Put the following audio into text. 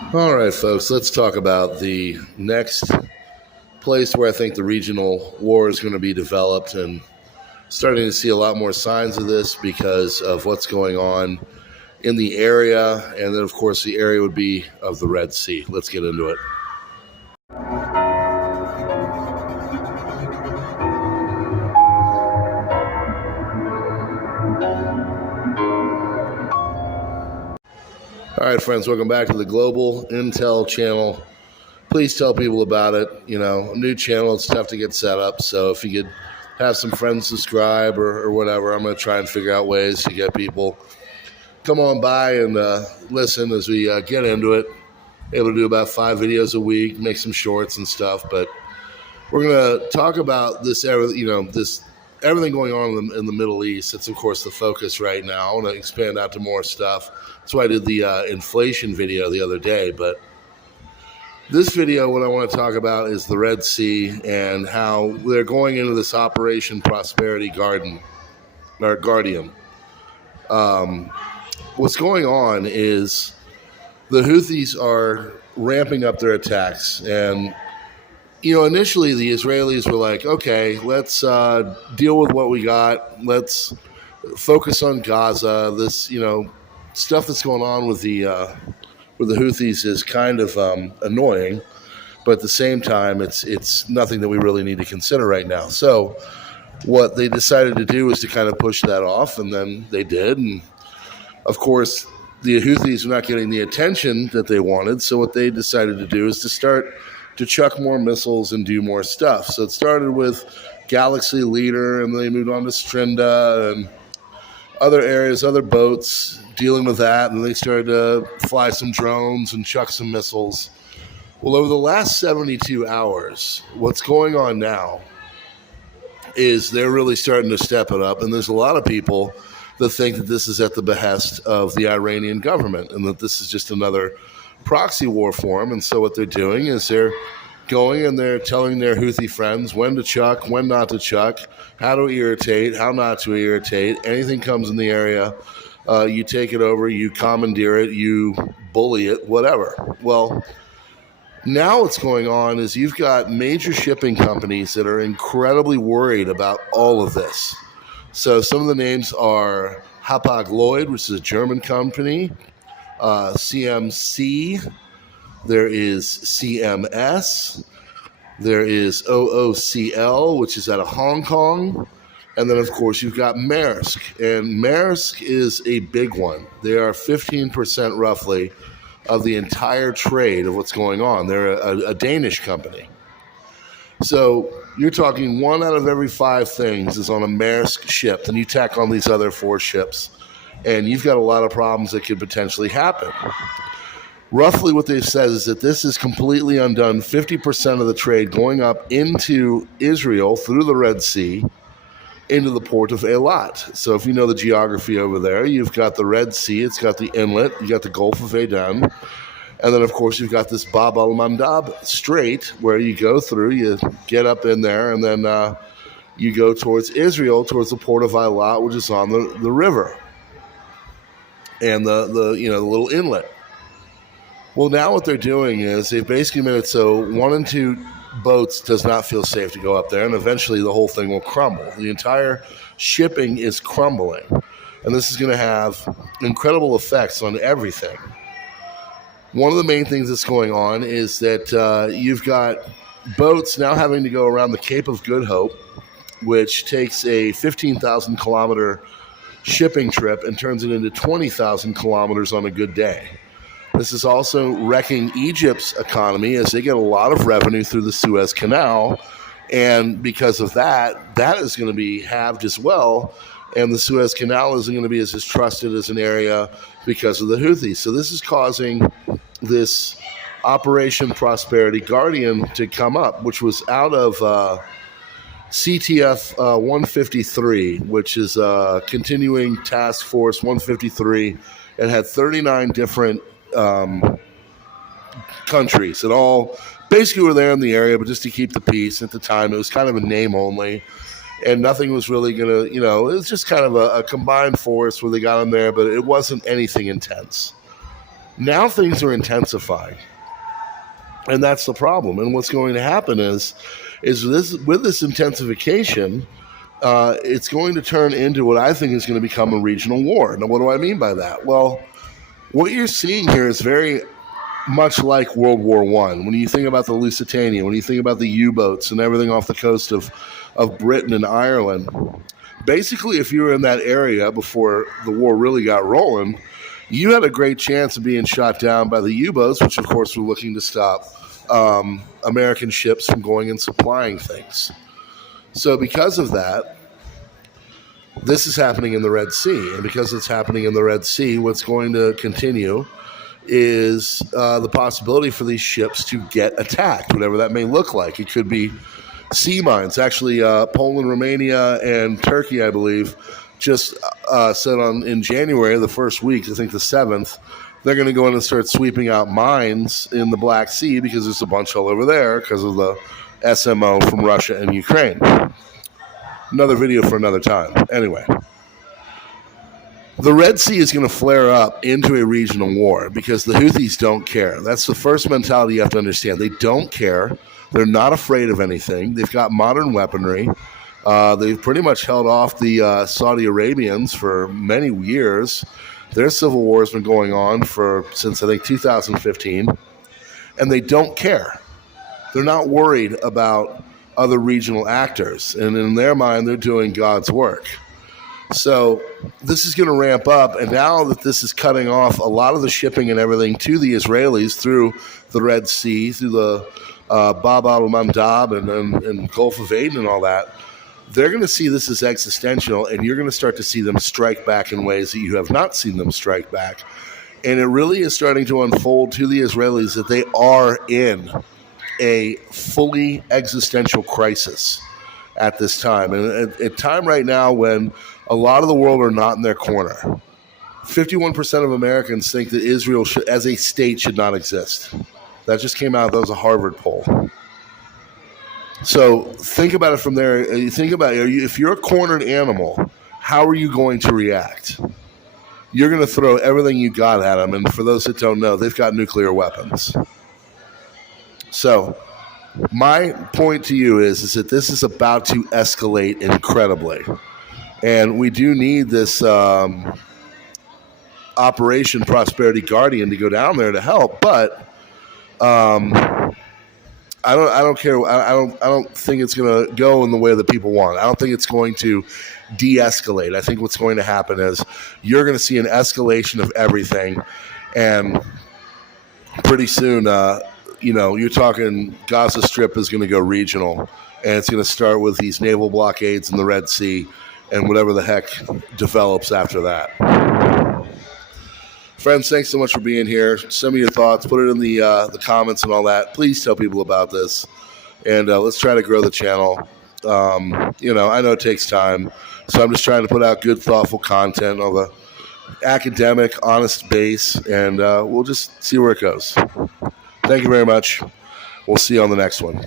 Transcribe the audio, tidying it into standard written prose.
All right, folks, let's talk about the next place where I think the regional war is going to be developed, and starting to see a lot more signs of this because of what's going on in the area. And then, of course, the area would be of the Red Sea. Let's get into it. All right, friends, welcome back to the Global Intel channel. Please tell people about it. You know, a new channel, it's tough to get set up. So if you could have some friends subscribe or whatever, I'm going to try and figure out ways to get people come on by and listen as we get into it. Able to do about 5 videos a week, make some shorts and stuff. But we're going to talk about this, this everything going on in the Middle East. It's, of course, the focus right now. I want to expand out to more stuff. That's why I did the inflation video the other day. But this video, what I want to talk about is the Red Sea and how they're going into this Operation Prosperity Guardian. What's going on is the Houthis are ramping up their attacks. And, initially the Israelis were like, okay, let's deal with what we got. Let's focus on Gaza. This, stuff that's going on with the Houthis is kind of annoying, but at the same time, it's nothing that we really need to consider right now. So what they decided to do is to kind of push that off, and then they did. And of course, the Houthis were not getting the attention that they wanted, so what they decided to do is to start to chuck more missiles and do more stuff. So it started with Galaxy Leader, and they moved on to Strinda and other areas, other boats dealing with that, and they started to fly some drones and chuck some missiles. Well, over the last 72 hours, what's going on now is they're really starting to step it up, and there's a lot of people that think that this is at the behest of the Iranian government and that this is just another proxy war for them. And so what they're doing is they're going and they're telling their Houthi friends when to chuck, when not to chuck, how to irritate, how not to irritate. Anything comes in the area, you take it over, you commandeer it, you bully it, whatever. Well, now what's going on is you've got major shipping companies that are incredibly worried about all of this. So some of the names are Hapag-Lloyd, which is a German company, CMC, there is CMS, there is OOCL, which is out of Hong Kong, and then, of course, you've got Maersk. And Maersk is a big one. They are 15% roughly of the entire trade of what's going on. They're a Danish company. So you're talking 1 out of every 5 things is on a Maersk ship. Then you tack on these other 4 ships, and you've got a lot of problems that could potentially happen. Roughly what they've said is that this is completely undone 50% of the trade going up into Israel through the Red Sea into the port of Eilat. So if you know the geography over there, you've got the Red Sea, it's got the inlet, you got the Gulf of Aden, and then of course you've got this Bab al-Mandab Strait where you go through, you get up in there, and then you go towards Israel, towards the port of Eilat, which is on the river and the little inlet. Well, now what they're doing is they've basically made it so 1 and 2 boats does not feel safe to go up there, and eventually the whole thing will crumble. The entire shipping is crumbling, and this is going to have incredible effects on everything. One of the main things that's going on is that you've got boats now having to go around the Cape of Good Hope, which takes a 15,000 kilometer shipping trip and turns it into 20,000 kilometers on a good day. This is also wrecking Egypt's economy as they get a lot of revenue through the Suez Canal. And because of that, that is going to be halved as well. And the Suez Canal isn't going to be as trusted as an area because of the Houthis. So this is causing this Operation Prosperity Guardian to come up, which was out of CTF 153, which is Continuing Task Force 153. It had 39 different countries that all basically were there in the area, but just to keep the peace. At the time, it was kind of a name only, and nothing was really going to, it was just kind of a combined force where they got in there, but it wasn't anything intense. Now things are intensifying, and that's the problem. And what's going to happen is this with this intensification, it's going to turn into what I think is going to become a regional war. Now, what do I mean by that? Well, what you're seeing here is very much like World War One. When you think about the Lusitania, when you think about the U-boats and everything off the coast of Britain and Ireland, basically, if you were in that area before the war really got rolling, you had a great chance of being shot down by the U-boats, which of course were looking to stop American ships from going and supplying things. So because of that, this is happening in the Red Sea. And because it's happening in the Red Sea, what's going to continue is the possibility for these ships to get attacked, whatever that may look like. It could be sea mines. Actually, Poland, Romania, and Turkey, I believe, just said in January, the first week, I think the 7th, they're going to go in and start sweeping out mines in the Black Sea because there's a bunch all over there because of the SMO from Russia and Ukraine. Another video for another time. Anyway, the Red Sea is going to flare up into a regional war because the Houthis don't care. That's the first mentality you have to understand. They don't care. They're not afraid of anything. They've got modern weaponry. They've pretty much held off the Saudi Arabians for many years. Their civil war has been going on since, I think, 2015, and they don't care. They're not worried about other regional actors, and in their mind, they're doing God's work. So this is going to ramp up, and now that this is cutting off a lot of the shipping and everything to the Israelis through the Red Sea, through the Bab al-Mandab and Gulf of Aden and all that, they're going to see this as existential, and you're going to start to see them strike back in ways that you have not seen them strike back. And it really is starting to unfold to the Israelis that they are in a fully existential crisis at this time. And at a time right now when a lot of the world are not in their corner. 51% of Americans think that Israel as a state should not exist. That just came out. That was a Harvard poll. So think about it from there. You think about it. If you're a cornered animal, how are you going to react? You're going to throw everything you got at them. And for those that don't know, they've got nuclear weapons. So my point to you is that this is about to escalate incredibly. And we do need this Operation Prosperity Guardian to go down there to help. But I don't care. I don't think it's going to go in the way that people want. I don't think it's going to de-escalate. I think what's going to happen is you're going to see an escalation of everything, and pretty soon, you're talking Gaza Strip is going to go regional, and it's going to start with these naval blockades in the Red Sea, and whatever the heck develops after that. Friends, thanks so much for being here. Send me your thoughts. Put it in the comments and all that. Please tell people about this. And let's try to grow the channel. I know it takes time. So I'm just trying to put out good, thoughtful content on the academic, honest base. And we'll just see where it goes. Thank you very much. We'll see you on the next one.